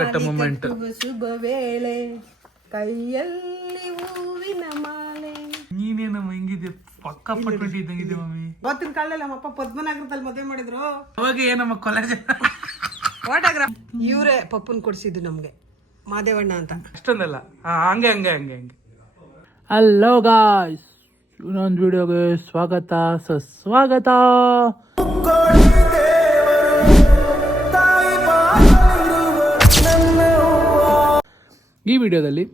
ಕಟ್ಟ ಮೂಮೆಂಟ್. ಶುಭ ವೇಳೆ ಕೈಯಲ್ಲಿ ಹೂವಿನ ಮಾಲೆ. ನೀನೇನಮ್ಮ ಹಿಂಗಿದೆ ಪಕ್ಕ ಪಟ್ಬಿಟ್ಟು ಇದ್ದಂಗಿದೆ ಮಮ್ಮಿ. ಗೊತ್ತಿನ ಕಾಲದಲ್ಲಿ ನಮ್ಮಪ್ಪ ಪದ್ಮನಾಗರದಲ್ಲಿ ಮದುವೆ ಮಾಡಿದ್ರು. ಅವಾಗ ಏನಮ್ಮ ಕಾಲೇಜ್ ಫೋಟೋಗ್ರಾಫ್ ಇವರೇ ಪಪ್ಪನ್ ಕೊಡ್ಸಿದ್ದು ನಮ್ಗೆ, ಮಾದೇವಣ್ಣ ಅಂತ. ಅಷ್ಟೊಂದಲ್ಲ, ಹಂಗೆ ಹಂಗೆ ಹಂಗೆ ಹಂಗೆ. ಹಲೋ ಗಾಯ್ಸ್, ಇನ್ನೊಂದು ವಿಡಿಯೋಗೆ ಸ್ವಾಗತ ಸುಸ್ವಾಗತ. ಈ ವಿಡಿಯೋದಲ್ಲಿ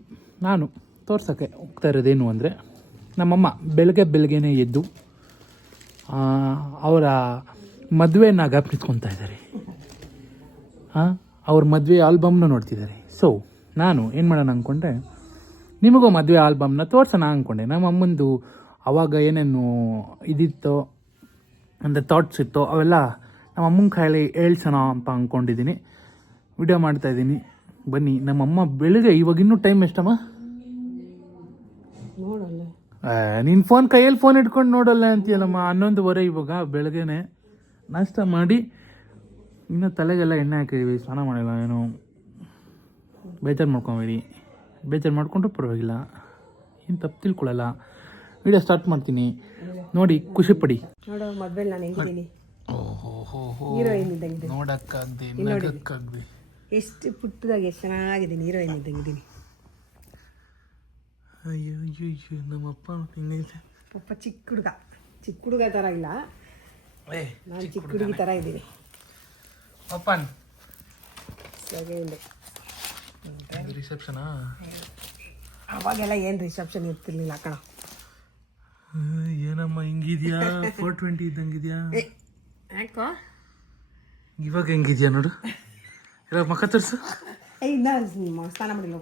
ನಾನು ತೋರ್ಸೋಕ್ಕೆ ಹೋಗ್ತಾ ಇರೋದೇನು ಅಂದರೆ, ನಮ್ಮಮ್ಮ ಬೆಳಗ್ಗೆನೇ ಎದ್ದು ಅವರ ಮದುವೆನ ಜ್ಞಾಪಿಸ್ಕೊತಾ ಇದ್ದಾರೆ. ಅವ್ರ ಮದುವೆ ಆಲ್ಬಮ್ನ ನೋಡ್ತಿದ್ದಾರೆ. ಸೊ ನಾನು ಏನು ಮಾಡೋಣ ಅಂದ್ಕೊಂಡೆ, ನಿಮಗೂ ಮದುವೆ ಆಲ್ಬಮ್ನ ತೋರ್ಸೋಣ ಅಂದ್ಕೊಂಡೆ. ನಮ್ಮ ಅಮ್ಮಂದು ಅವಾಗ ಏನೇನು ಇದಿತ್ತೋ ಅಂದರೆ ಥಾಟ್ಸ್ ಇತ್ತೋ ಅವೆಲ್ಲ ನಮ್ಮ ಅಮ್ಮನ ಕೈಯಲ್ಲಿ ಹೇಳ್ಸೋಣ ಅಂತ ಅಂದ್ಕೊಂಡಿದ್ದೀನಿ. ವಿಡಿಯೋ ಮಾಡ್ತಾಯಿದ್ದೀನಿ, ಬನ್ನಿ. ನಮ್ಮಮ್ಮ ಬೆಳಿಗ್ಗೆ, ಇವಾಗ ಇನ್ನೂ ಟೈಮ್ ಎಷ್ಟಮ್ಮ? ನೋಡಲ್ಲ ನಿನ್ನ ಕೈಯಲ್ಲಿ ಫೋನ್ ಇಟ್ಕೊಂಡು ನೋಡಲ್ಲ ಅಂತೀಯಲ್ಲಮ್ಮ. 11:15 ಇವಾಗ ಬೆಳಗ್ಗೆನೆ. ನಾಷ್ಟ ಮಾಡಿ ಇನ್ನೂ ತಲೆಗೆಲ್ಲ ಎಣ್ಣೆ ಹಾಕಿದ್ದೀವಿ, ಸ್ನಾನ ಮಾಡಿಲ್ಲ. ಏನು ಬೇಜಾರು ಮಾಡ್ಕೊಬೇಡಿ, ಬೇಜಾರು ಮಾಡಿಕೊಂಡ್ರೂ ಪರವಾಗಿಲ್ಲ, ಏನು ತಪ್ಪು ತಿಳ್ಕೊಳ್ಳಲ್ಲ. ವಿಡಿಯೋ ಸ್ಟಾರ್ಟ್ ಮಾಡ್ತೀನಿ, ನೋಡಿ ಖುಷಿ ಪಡಿ. ನೋಡೋ ಮದ್ವೆ ನಾನು ಹೆಂಗಿದ್ದೀನಿ, ನೋಡಕ್ಕಾಗ್ದೆ ಎಷ್ಟು ಪುಟ್ಟದಾಗಿ ಎಷ್ಟು ಚೆನ್ನಾಗಿದ್ದೀನಿ, ಹೀರೋಯಿನ್ ಇದ್ದಂಗಿದ್ದೀನಿ. ಅಯ್ಯೋ ಅಯ್ಯೋ ನಮ್ಮಪ್ಪ ಹಿಂಗೈತೆ. ಪಪ್ಪ ಚಿಕ್ಕ ಹುಡುಗ ಥರ ಇಲ್ಲ, ನಾನು ಚಿಕ್ಕ ಹುಡುಗಿ ಥರ ಇದ್ದೀನಿ. ಅಪ್ಪನ್ ಸೆಕೆಂಡ್ ರಿಸೆಪ್ಷನಾ? ಅವಾಗೆಲ್ಲ ಏನು ರಿಸೆಪ್ಷನ್ ಇರ್ತಿರ್ಲಿಲ್ಲ ಕಣ. ಏನಮ್ಮ ಹಿಂಗಿದ್ಯಾ? 420 ಇದ್ದಂಗಿದ್ಯಾ? ಯಾಕೋ ಇವಾಗ ಹೆಂಗಿದ್ಯಾ ನೋಡು. ಇವಾಗ ಮಕ್ಕ ತೋರಿಸು. ಸ್ನಾನ ಮಾಡಿಲ್ಲ,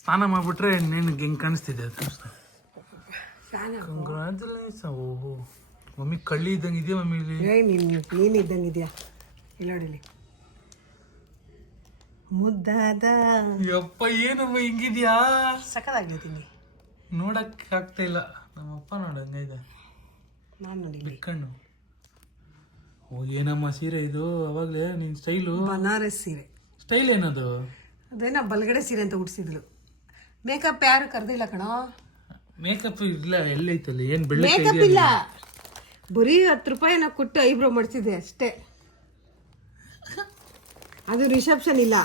ಸ್ನಾನ ಮಾಡಿಬಿಟ್ರೆ ನಿನಗೆ ಹೆಂಗೆ ಕಾಣಿಸ್ತಿದೆ ಅದು? ಕಂಗ್ರಾಚುಲೇಷನ್. ಓಹೋ ಮಮ್ಮಿ ಕಳ್ಳಿ ಇದ್ದಂಗಿದ್ಯಾ ಮಮ್ಮಿ? ನೀನು ಇದ್ದಂಗಿದ್ಯಾ, ಇಲ್ಲ ನೋಡಿಲಿ ಮುದ್ದಾದ. ಯಪ್ಪ ಏನಮ್ಮ ಹಿಂಗಿದ್ಯಾ? ಸಕ್ಕದಾಗಿದ್ದೀನಿ, ನೋಡಕ್ಕೆ ಆಗ್ತಾ ಇಲ್ಲ. ನಮ್ಮಪ್ಪ ನೋಡ ಹಂಗೈತೆ, ನಾನು ನೋಡಿ ಬಿಕ್ಕಣ್ಣು. ಓ ಏನಮ್ಮ ಸೀರೆ ಇದು? ಅವಾಗಲೇ ನಿನ್ನ ಸ್ಟೈಲು ಬನಾರಸ್ ಸೀರೆ. ಸ್ಟೈಲ್ ಏನದು? ಅದೇನ ಬಲ್ಗಡೆ ಸೀರೆ ಅಂತ ಉಡ್ಸಿದ್ಲು. ಮೇಕಪ್ ಯಾರು ಕರೆದಿಲ್ಲ ಕಣೋ. ಮೇಕಪ್ ಇಲ್ಲ, ಎಲ್ಲೈತಲ್ಲಿ ಏನು ಬೆಳ್ಳಿ ಮೇಕಪ್ ಇಲ್ಲ, ಬರೀ 10 ರೂಪಾಯಿನ ಕೊಟ್ಟು ಐಬ್ರೋ ಮಾಡಿಸಿದೆ ಅಷ್ಟೇ. ಅದು ರಿಸೆಪ್ಷನ್ ಇಲ್ಲ.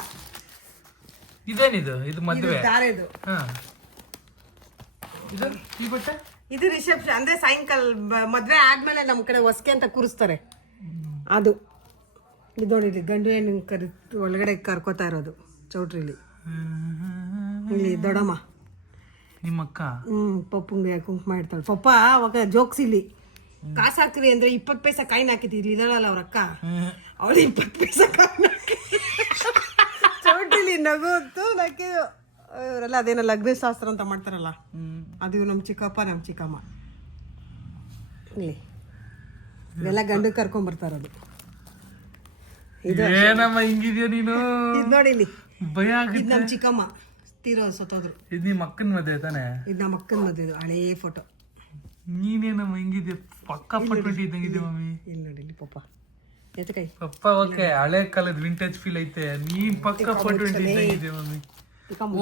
ಇದೇನಿದು? ಇದು ಮದುವೆ ದಾರೆದು. ಇದು ಈ ಬಟ್ಟೆ ಇದು ರಿಸೆಪ್ಷನ್ ಅಂದ್ರೆ ಸಾಯಂಕಾಲ ಮದ್ವೆ ಆದ್ಮೇಲೆ ನಮ್ ಕಡೆ ಹೊಸ್ಕೆ ಅಂತ ಕೂರಿಸ್ತಾರೆ. ಅದು ಇದು ನೋಡಿಲಿ, ಗಂಡು ಹೆಣ್ಣು ಒಳಗಡೆ ಕರ್ಕೋತಾ ಇರೋದು ಚೌಟ್ರಿಲಿ. ಇಲ್ಲಿ ದೊಡ್ಡಮ್ಮ ನಿಮ್ಮ ಅಕ್ಕ ಪಪ್ಪಂಗೆ ಕುಂಕುಮ ಇಡ್ತಾಳೆ. ಪಪ್ಪ ಅವಾಗ ಜೋಕ್ಸ್ ಇಲ್ಲಿ ಕಾಸು ಹಾಕ್ರಿ ಅಂದ್ರೆ 20 ಪೈಸೆ ಕಾಯಿನ್ ಹಾಕಿದ್ವಿ. ಇಲ್ಲಿ ಇದಾಳಲ್ಲ ಅವ್ರ ಅಕ್ಕ, ಅವಳು 20 ಪೈಸೆ ಕಾಯಿನ್ ಹಾಕಿ ಚೌಟ್ರಿಲಿ ನಗೋತು ನಕ್ಕೆ. ಇವರೆಲ್ಲ ಅದೇನೋ ಲಗ್ನಶಾಸ್ತ್ರ ಅಂತ ಮಾಡ್ತಾರಲ್ಲ, ಅದು ನಮ್ಮ ಚಿಕ್ಕಪ್ಪ ನಮ್ಮ ಚಿಕ್ಕಮ್ಮ. ಇಲ್ಲಿ ಇವೆಲ್ಲ ಗಂಡು ಕರ್ಕೊಂಡ್ ಬರ್ತಾರದು. ಏನಮ್ಮ ಹಿಂಗಿದ್ಯಾ ನೀನು? ಇದು ನೋಡಿ ಇಲ್ಲಿ, ಭಯ ಇದು ಆಗುತ್ತೆ. ನಮ್ಮ ಚಿಕ್ಕಮ್ಮ ತೀರೋ ಸತ್ತೋದ್ರು. ಇದು ನಿಮ್ಮ ಅಕ್ಕನ ಮದುವೆ ತಾನೆ? ಇದು ನಮ್ಮ ಅಕ್ಕನ ಮದುವೆ, ಹಳೇ ಫೋಟೋ. ನೀನೇನಮ್ಮ ಹಿಂಗಿದ್ಯಾ? ಪಕ್ಕ ಪಟ್ಬಿಟ್ಟು ಇದ್ದಂಗಿದ್ಯಾ ಮಮ್ಮಿ? ಇಲ್ಲಿ ನೋಡಿ ಇಲ್ಲಿ ಪಪ್ಪ ಎತ್ತಕೈ. ಪಪ್ಪ ಓಕೆ, ಹಳೆ ಕಾಲದ ವಿಂಟೇಜ್ ಫೀಲ್ ಐತೆ. ನೀನ್ ಪಕ್ಕ ಪಟ್ಬಿಟ್ಟು ಇದ್ದಂಗಿದ್ಯಾ ಮಮ್ಮಿ?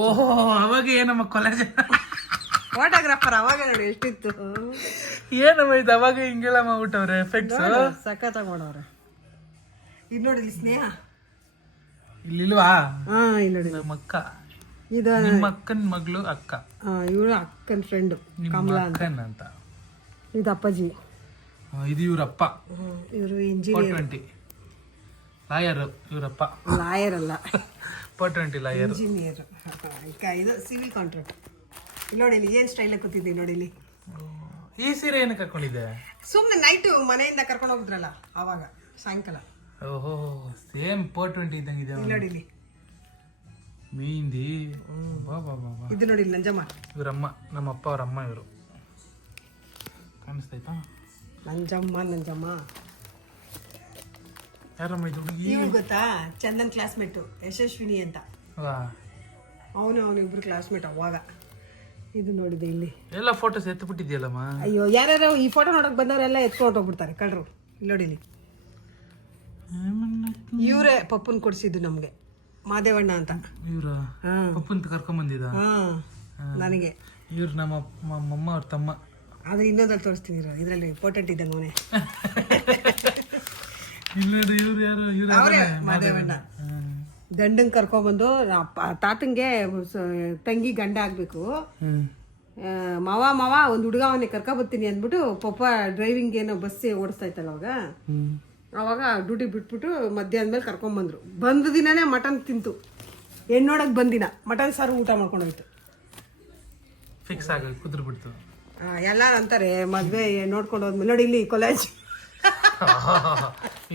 ಓಹೋ ಅವಾಗ ಏನಮ್ಮ ಕಾಲೇಜ್ ಫೋಟೋಗ್ರಾಫರ್ ಅವಾಗ ನೋಡಿ ಎಷ್ಟಿತ್ತು. ಏನಮ್ಮ ಇದು ಅವಾಗ ಹಿಂಗೆಲ್ಲ ಮಾಡ್ಬಿಟ್ಟವ್ರೆ ಎಫೆಕ್ಟ್ಸ್. ಸಖತ್ತಾಗಿ ಮಾಡೋವ್ರೆ. ಇದು ನೋಡಿ ಇಲ್ಲಿ ಸ್ನೇಹ ಇಲ್ಲಿಲ್ವಾ? ಇಲ್ಲಿ ನೋಡಿ ನಮ್ಮ ಅಕ್ಕ, ಇದು ನಿಮ್ಮ ಅಕ್ಕನ ಮಗಳು ಅಕ್ಕ, ಇವಳು ಅಕ್ಕನ ಫ್ರೆಂಡ್ ನಿಮ್ಮ ಅಕ್ಕನ್ ಅಂತ. ಇದು ಅಪ್ಪಾಜಿ, ಇದು ಇವ್ರಪ್ಪ. ಇವರು ಇಂಜಿನಿಯರ್ 420 ಲಾಯರ್. ಇವರಪ್ಪ ಲಾಯರ್ ಅಲ್ಲ, 420 ಲಾಯರ್, ಇಂಜಿನಿಯರ್. ಇದು ಸಿವಿಲ್ ಕಾಂಟ್ರಾಕ್ಟ್. ಇಲ್ಲಿ ನೋಡಿ ಇಲ್ಲಿ ಏನು ಸ್ಟೈಲ್ ಕೂತಿದ್ದೀವಿ ನೋಡಿ ಇಲ್ಲಿ. ಈ ಸೀರೆ ಏನಕ್ಕೆ ಹಾಕೊಂಡಿದ್ದೆ? ಸುಮ್ಮನೆ ನೈಟು ಮನೆಯಿಂದ ಕರ್ಕೊಂಡು ಹೋಗಿದ್ರಲ್ಲ ಆವಾಗ ಸಾಯಂಕಾಲ. ಓಹೋ ಸೇಮ್ 420 ಇದ್ದಂಗಿದೆ. ಇಲ್ಲಿ ನೋಡಿ ಇಲ್ಲಿ ಮೆಹಿಂದಿ. ಬಾ ಬಾ ಬಾ ಬಾ. ಇದು ನೋಡಿ ಇಲ್ಲಿ ನಂಜಮ್ಮ, ಇವರಮ್ಮ, ನಮ್ಮಪ್ಪ ಅವರಮ್ಮ. ಇವರು ಕಾಣಿಸ್ತಾಯ್ತಾ? ನಂಜಮ್ಮ ಯಾರಮ್ಮ ಇದು ಹುಡುಗಿ? ಇವ್ರು ಗೊತ್ತಾ? ಚಂದನ್ ಕ್ಲಾಸ್ಮೇಟು ಯಶಸ್ವಿನಿ ಅಂತ. ಅವನಿಬ್ರು ಕ್ಲಾಸ್ಮೇಟ್ ಅವಾಗ. ಇದು ನೋಡಿದೆ ಇಲ್ಲಿ ಎಲ್ಲ ಫೋಟೋಸ್ ಎತ್ಬಿಟ್ಟಿದ್ಯಲ್ಲಮ್ಮ. ಅಯ್ಯೋ, ಯಾರ್ಯಾರು ಈ ಫೋಟೋ ನೋಡಕ್ ಬಂದವರೆಲ್ಲ ಎತ್ಕೊಂಡು ಹೋಗ್ಬಿಡ್ತಾರೆ ಕಳ್ರು. ಇಲ್ಲಿ ನೋಡಿ ಇಲ್ಲಿ ಇವರೇ ಪಪ್ಪನ್ ಕೊಡ್ಸಿದ್ದು ನಮ್ಗೆ, ಮಾದೇವಣ್ಣ ಅಂತ. ಇವ್ರ ಪಪ್ಪಂತ ಕರ್ಕೊಂಡ್ ಬಂದಿದ. ನನಗೆ ಇವ್ರು ನಮ್ಮ ಅಮ್ಮ ಅವ್ರ ತಮ್ಮ. ಅದು ಇನ್ನೊಂದಲ್ಲಿ ತೋರಿಸ್ತೀನಿ ಇದರಲ್ಲಿ ಪೋಟೆಂಟ್ ಇದ್ದಂಗೆ ಅವನೇ. ಇವ್ರು ಯಾರು? ಅವರೇ ಮಾದೇವಣ್ಣ. ಗಂಡನ್ ಕರ್ಕೊಂಡ್ಬಂದು ತಾತಂಗೆ ತಂಗಿ ಗಂಡ ಆಗ್ಬೇಕು. ಮಾವ ಒಂದು ಹುಡುಗ ಅವನೇ ಕರ್ಕೊಬರ್ತೀನಿ ಅಂದ್ಬಿಟ್ಟು ಪಪ್ಪ ಡ್ರೈವಿಂಗ್ ಏನೋ ಬಸ್ ಓಡಿಸ್ತಾ ಇತ್ತಲ್ಲ ಅವಾಗ ಡ್ಯೂಟಿ ಬಿಟ್ಬಿಟ್ಟು ಮಧ್ಯಾಹ್ನ ಮೇಲೆ ಕರ್ಕೊಂಡ್ಬಂದ್ರು. ಬಂದ ದಿನನೇ ಮಟನ್ ತಿಂತು. ಹೆಣ್ಣೋಡಕ್ ಬಂದಿನ ಮಟನ್ ಸಾರು ಊಟ ಮಾಡ್ಕೊಂಡೋಯ್ತು. ಫಿಕ್ಸ್ ಆಗ ಕುದುರು ಬಿಡ್ತು. ಎಲ್ಲಾರು ಅಂತಾರೆ ಮದ್ವೆ ನೋಡ್ಕೊಂಡು ಹೋದ್ಮೇಲೆ ನೋಡಿ ಇಲ್ಲಿ ಕಾಲೇಜ್.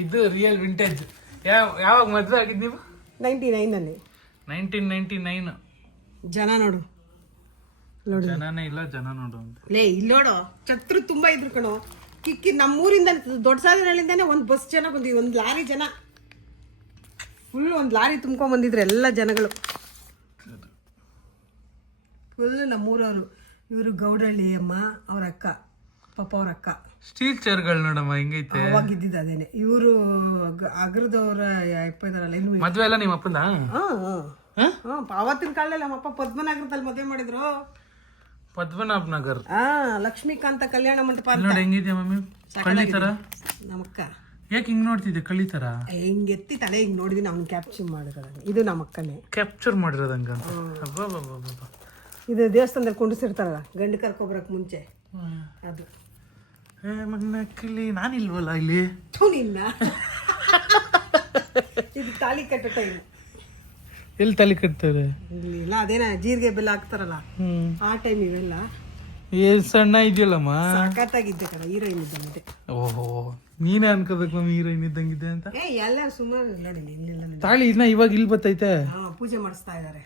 ಇದು ರಿಯಲ್ ವಿಂಟೇಜ್. ಯಾವಾಗ ಮದ್ವೆ ಆಗಿದ್ ನೀವು? 99 1999. ಜನ ನೋಡು ಜನನೇ ಇಲ್ಲ, ಜನ ನೋಡು ಅಂತ. ಲೇ ಇಲ್ಲಿ ನೋಡು, ಛತ್ರು ತುಂಬಾ ಇದ್ರು ಕಣೋ. ಕಿಕ್ಕಿ ನಮ್ಮೂರಿಂದ ದೊಡ್ಡ ಸಾಲಿನಳ್ಳಿಂದಾನೆ ಒಂದು ಬಸ್ ಜನ ಬಂದಿದ್ರು, ಒಂದು ಲಾರಿ ಜನ ಫುಲ್ ಒಂದು ಲಾರಿ ತುಂಬ್ಕೊಂಡ್ ಬಂದಿದ್ರು ಎಲ್ಲ ಜನಗಳು. ಫುಲ್ ನಮ್ಮೂರವರು. ಇವರು ಗೌಡಳ್ಳಿ ಅಮ್ಮ ಅವ್ರ ಅಕ್ಕ, ಪಾಪ ಅವ್ರ ಅಕ್ಕ. ಸ್ಟೀಲ್ ಚೇರ್ಗಳು ನೋಡಮ್ಮ ಹೆಂಗೈತೆ. ಅವಾಗ ಇದ್ದಿದ್ದು ಅದೇನೆ. ಇವರು ಅಗ್ರದವ್ರ ಅಪ್ಪ ಇದಾರಲ್ಲ ಇನ್ನು. ಮದ್ವೆ ಎಲ್ಲ ನಿಮ್ಮ ಅಪ್ಪಂದ? ಅವತ್ತಿನ ಕಾಲದಲ್ಲಿ ನಮ್ಮಪ್ಪ ಪದ್ಮನಾಗರದಲ್ಲಿ ಮದುವೆ ಮಾಡಿದ್ರು. ಪದ್ಮನಾಭ ನಗರ್. ಲಕ್ಷ್ಮೀಕಾಂತ ಕಲ್ಯಾಣ ಮಂಟಪ ನೋಡಿ ಹೆಂಗಿದ್ಯಾ ಮಮ್ಮಿ? ಕಳ್ಳಿತರ ನಮ್ಮಕ್ಕ. ಯಾಕೆ ಹಿಂಗ್ ನೋಡ್ತಿದ್ದೆ ಕಳ್ಳಿತರ? ಹಿಂಗ್ ಎತ್ತಿ ತಲೆ ಹಿಂಗ್ ನೋಡಿದ್ವಿ, ಅವ್ನು ಕ್ಯಾಪ್ಚರ್ ಮಾಡಿರೋದಂಗ. ಇದು ನಮ್ಮಕ್ಕನೇ ಕ್ಯಾಪ್ಚರ್ ಮಾಡಿರೋದಂಗ. ಇದು ದೇವಸ್ಥಾನದಲ್ಲಿ ಕುಂಡಿಸಿರ್ತಾರಲ್ಲ ಗಂಡು ಕರ್ಕೊಬರಕ್ ಮುಂಚೆ, ಅದು. ಮಕ್ಕಳಿ ನಾನಿಲ್ವಲ್ಲ ಇಲ್ಲಿ. ನಿನ್ನ ಇದು ತಾಳಿ ಕಟ್ಟೋ ಟೈಮ್. ಎಲ್ಲಿ ತಾಳಿ ಕಟ್ತಾರೆ? ಇಲ್ಲ ಅದೇನ ಜೀರಿಗೆ ಬೆಲ್ಲ ಹಾಕ್ತಾರಲ್ಲ ಆ ಟೈಮ್. ಇವೆಲ್ಲ ಏನ್ ಸಣ್ಣ ಇದೆಯಲ್ಲಮ್ಮ. ಸಖತ್ತಾಗಿದ್ದೆ ಕಣ, ಹೀರೋಯಿನ್ ಇದ್ದಂಗಿದೆ. ಓಹೋ, ನೀನೇ ಅನ್ಕೋಬೇಕು ಮಮ್ಮಿ ಹೀರೋಯಿನ್ ಇದ್ದಂಗಿದೆ ಅಂತ. ಎಲ್ಲ ಸುಮಾರು ನೋಡಿ ಇಲ್ಲೆಲ್ಲ ತಾಳಿ ಇನ್ನ ಇವಾಗ ಇಲ್ಲಿ ಬತ್ತೈತೆ. ಪೂಜೆ ಮಾಡಿಸ್ತಾ ಇದಾರೆ.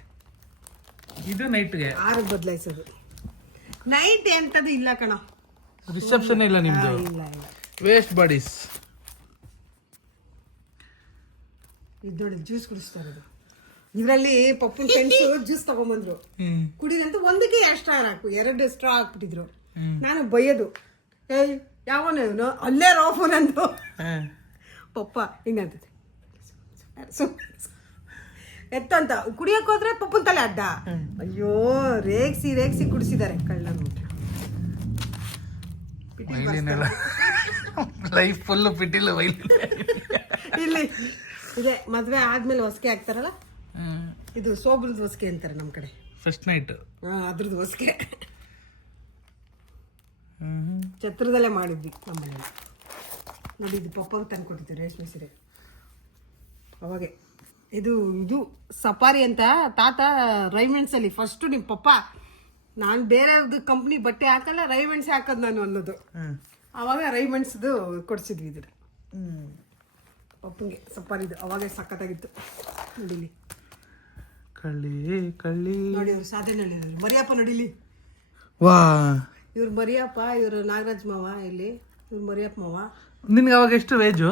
ಇದು ನೈಟ್ಗೆ 6 ಬದಲಾಯಿಸೋದು. ನೈಟ್ ಎಂತದು ಇಲ್ಲ ಕಣ. ರಿಸೆಪ್ಷನ್ ಇಲ್ಲ ನಿಮ್ದು? ಇಲ್ಲ ಇಲ್ಲ. Waste bodies. ಇದು ನೋಡಿ ಜ್ಯೂಸ್ ಕುಡಿಸ್ತಾ ಇರೋದು. ಇದರಲ್ಲಿ ಪಪ್ಪನ್ ಫ್ರೆಂಡ್ಸ್ ಜ್ಯೂಸ್ ತಗೊಂಡ್ಬಂದ್ರು. ಕುಡಿದಂತ ಒಂದಕ್ಕೆ 2 ಸ್ಟ್ರಾ ಹಾಕು, 2 ಸ್ಟ್ರಾ ಹಾಕ್ಬಿಟ್ಟಿದ್ರು. ನಾನು ಬೈಯೋದು, ಏಯ್ ಯಾವನು ಅಲ್ಲೇ ರೋಫೋನ್ ಅಂದು. ಪಪ್ಪ ಹಿಂಗಂತದೆ ಎತ್ತಂತ ಕುಡಿಯಕ್ ಹೋದ್ರೆ ಪಪ್ಪನ್ ತಲೆ ಅಡ್ಡ. ಅಯ್ಯೋ ರೇಗ್ಸಿ ಕುಡಿಸಿದ್ದಾರೆ ಕಳ್ಳ. ಲೈಫ್ ಫುಲ್ ಪಿಟ್ಟಿಲ್ಲ. ಇಲ್ಲಿ ಇದೆ ಮದ್ವೆ ಆದ್ಮೇಲೆ ಹೊಸ್ಕೆ ಹಾಕ್ತಾರಲ್ಲ, ಇದು ಸೋಬ್ರದ ಹೊಸ್ಕೆ ಅಂತಾರೆ ನಮ್ ಕಡೆ. ಫಸ್ಟ್ ನೈಟ್ ಅದ್ರದ್ದು ಹೊಸ್ಕೆ ಛತ್ರದಲ್ಲೇ ಮಾಡಿದ್ವಿ ನಮ್ಮನೇಲಿ. ನೋಡಿ ಇದು ಪಪ್ಪಗೆ ತಂದು ಕೊಟ್ಟಿದ್ದೆ ರೇಷ್ಮೆ ಸೀರೆ ಅವಾಗೆ. ಇದು ಸಫಾರಿ ಅಂತ ತಾತ ರೈಮೆಂಡ್ಸ್ ಅಲ್ಲಿ ಫಸ್ಟ್ ನಿಮ್ಮ ಪಪ್ಪ ನಾನು ಬೇರೆ ಕಂಪ್ನಿ ಬಟ್ಟೆ ಹಾಕಲ್ಲ ರೈಮೆಂಡ್ಸ್ ಹಾಕೋದು ನಾನು ಅನ್ನೋದು. ಅವಾಗ ರೈಮೆಂಡ್ಸ್ದು ಕೊಡ್ಸಿದ್ವಿ ಇದ್ರ ಪಪ್ಪಂಗೆ ಸಫಾರಿದು. ಅವಾಗ ಸಖತ್ತಾಗಿತ್ತು. ನೋಡಿಲಿ ಕಳ್ಳಿ ನೋಡಿ ಇವ್ರು ಸಾಧನೆ ಮರಿಯಪ್ಪ ನೋಡಿಲಿ. ವಾ, ಇವ್ರು ಮರಿಯಪ್ಪ, ಇವ್ರು ನಾಗರಾಜ್ ಮಾವ. ಇಲ್ಲಿ ಇವ್ರು ಮರಿಯಪ್ಪ ಮಾವ. ನಿನ್ಗೆ ಅವಾಗ ಎಷ್ಟು ವೇಜು?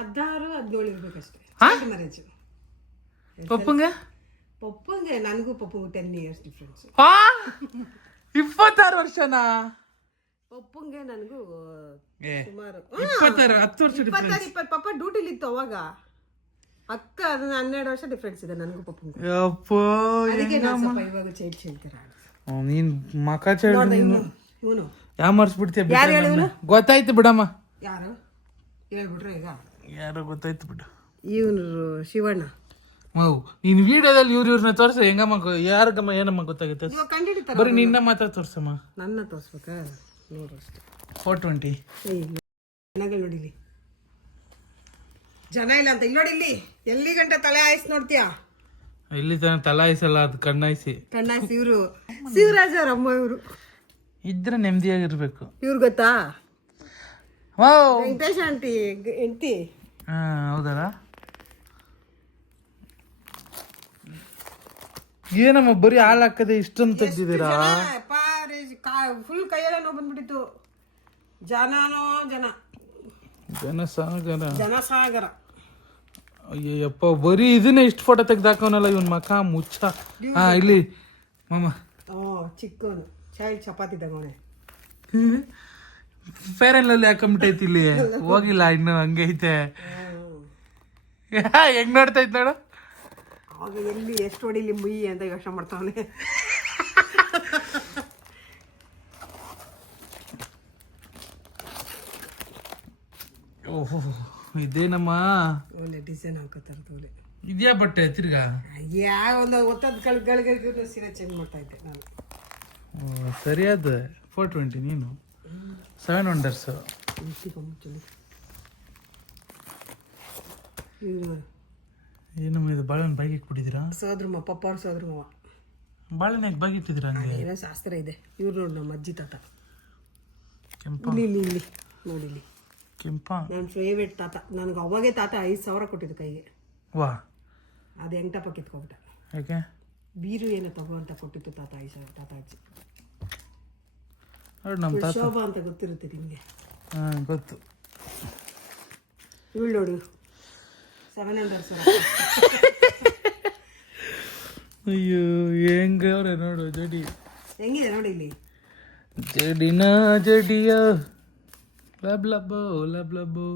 16-17 ಇರ್ಬೇಕಷ್ಟೇ. ಮ್ಯಾರೇಜ್ ಪಪ್ಪಂಗೆ ನನಗೂ ಪಪ್ಪಂಗೂ 10 years ಡಿಫ್ರೆನ್ಸ್. 26 ವರ್ಷನಾ? ಪಪ್ಪಂಗೆ ನನಗೂ ಸುಮಾರು 10 ವರ್ಷ. 20 ಪಪ್ಪ ಡ್ಯೂಟಿಲಿ ಇತ್ತು ಅವಾಗ. ಅಕ್ಕ ಅದನ್ನ 12 ವರ್ಷ ಡಿಫ್ರೆನ್ಸ್ ಇದೆ ನನಗೂ ಪಪ್ಪಂಗೂ. ಅದಕ್ಕೆ ಇವಾಗ ಚೇಳ್ತೀರ ನೀನ್ ಮಕ ಇವನು ಯಾಮರ್ಸ್ಬಿಡ್ತೀಯ. ಯಾರು ಹೇಳಿ? ಗೊತ್ತಾಯ್ತು ಬಿಡಮ್ಮ. ಯಾರು ಹೇಳ್ಬಿಟ್ರೆ ಈಗ ಯಾರೋ ಗೊತ್ತಾಯ್ತು ಬಿಡು. ಇವನು ಶಿವಣ್ಣ. ನೀನ್ ವಿಡಿಯೋದಲ್ಲಿ ಇವ್ರನ್ನ ತೋರ್ಸ ಹೆಂಗಮ್ಮ ಯಾರಿಗಮ್ಮ ಏನಮ್ಮ ಗೊತ್ತಾಗುತ್ತೆ? ಕಂಡಿಡಿತಾರ. ಬರೀ ನಿನ್ನ ಮಾತ್ರ ತೋರ್ಸಮ್ಮ. ನನ್ನ ತೋರ್ಸ್ಬೇಕಾ? ನೋಡು ಅಷ್ಟೇ. 420 ಜನಗಳು ನೋಡಿಲಿ. ಜನ ಇಲ್ಲ ಅಂತ ಇಲ್ಲಿ ನೋಡಿಲ್ಲಿ. ಎಲ್ಲಿ ಗಂಟೆ ತಲೆ ಆಯ್ಸ್ ನೋಡ್ತೀಯಾ? ಇಲ್ಲಿ ತಲಾಯಿಸಲ್ಲ, ಅದು ಕಣ್ಣಾಯಿಸಿ. ಇವರು ಶಿವರಾಜ್ ಅವ್ರ ಅಮ್ಮ. ಇವರು ಇದ್ರೆ ನೆಮ್ಮದಿಯಾಗಿರ್ಬೇಕು. ಇವ್ರು ಗೊತ್ತಾ? ವೆಂಕಟೇಶ್ ಆಂಟಿ ಹೆಂಡ್ತಿ. ಹೌದಲ್ಲ. ಏನಮ್ಮ ಬರೀ ಹಾಲು ಹಾಕದೆ ಇಷ್ಟೊಂದು ತೆಗ್ದಿದ್ದೀರಾ? ಫುಲ್ ಕೈಯೆಲ್ಲ ನೋವು ಬಂದ್ಬಿಟ್ಟಿತ್ತು. ಜನಸಾಗರ. ಅಯ್ಯಪ್ಪ, ಬರೀ ಇದನ್ನೇ ಇಷ್ಟು ಫೋಟೋ ತೆಗ್ದಾಕವನಲ್ಲ ಇವನ್ ಮಕ ಮುಚ್ಚ. ಇಲ್ಲಿ ಮಾಮ ಚಿಕ್ಕವನು ಚೈಲ್ಡ್ ಚಪಾತಿ ತಗೋಣೆ. ಫೇರ್ ಅಂಡ್ ಲವ್ಲಿ ಹಾಕೊಂಬಿಟ್ಟೈತಿ ಇಲ್ಲಿ. ಹೋಗಿಲ್ಲ ಇನ್ನು, ಹಂಗೆ ಐತೆ. ಹೆಂಗ್ ನೋಡ್ತಾ ಇದ್ ನೋಡು. ಅವಾಗ ಎಲ್ಲಿ ಎಷ್ಟು ಹೊಡಿಲಿ ಮುಯಿ ಅಂತ ಯೋಚನೆ ಮಾಡ್ತಾವನೆ. ಓಹೋ ಇದೇನಮ್ಮ ಒಳ್ಳೆ ಡಿಸೈನ್ ಹಾಕೋತಾರದು. ಇದ್ಯಾ ಬಟ್ಟೆ ತಿರ್ಗಾ ಯಾವ ಒಂದು ಒತ್ತದ ಗಳಿಗೆ ಸೀರೆ ಚೇಂಜ್ ಮಾಡ್ತಾ ಇದ್ದೆ ನಾನು. ಸರಿಯಾದ 420 ನೀನು 7 ವಂಡರ್ಸ್. ಏನಮ್ಮ ಇದು ಬಾಳೆಹಣ್ಣು ಬಾಯಿಗೆ ಇಟ್ಬಿಟ್ಟಿದ್ದೀರಾ? ಸೋದ್ರಮ್ಮ ಪಪ್ಪ ಅವ್ರ ಸೋದ್ರಮ್ಮ ಬಾಳೆಹಣ್ಣು ಯಾಕೆ ಬಾಗಿ ಇಟ್ಟಿದ್ದೀರಾ? ಹಂಗೆ ಏನೋ ಶಾಸ್ತ್ರ ಇದೆ. ಇವ್ರು ನೋಡಿ ನಮ್ಮ ಅಜ್ಜಿ ತಾತ. ಕೆಂಪ ಇಲ್ಲಿ ನೋಡಿ ಇಲ್ಲಿ ಕೆಂಪ ನನ್ನ ಫೇವ್ರೇಟ್ ತಾತ. ನನಗೆ ಅವಾಗೇ ತಾತ 5,000 ಕೊಟ್ಟಿದ್ದು ಕೈಗೆ. ವಾ ಅದು ಎಂಟಪ್ಪ ಕಿತ್ಕೊಬಿಟ್ಟ. ಯಾಕೆ? ಬೀರು ಏನೋ ತಗೋ ಅಂತ ಕೊಟ್ಟಿತ್ತು ತಾತ 5,000 ತಾತ ಅಜ್ಜಿ. ನಮ್ಮ ತಾತ ಶೋಭಾ ಅಂತ ಗೊತ್ತಿರುತ್ತೆ ನಿಮಗೆ? ಹಾಂ ಗೊತ್ತು. ಇವಳು ನೋಡು 700 ಸರ್. ಅಯ್ಯೋ ಹೆಂಗವ್ರೆ ನೋಡು ಜಡಿ. ಹೆಂಗಿದೆ ನೋಡಿ ಇಲ್ಲಿ ಜಡಿನ ಜಡಿಯ ಲಬ್ ಲಬ್ಬೋ ಲಬ್ ಲಬ್ಬೋ.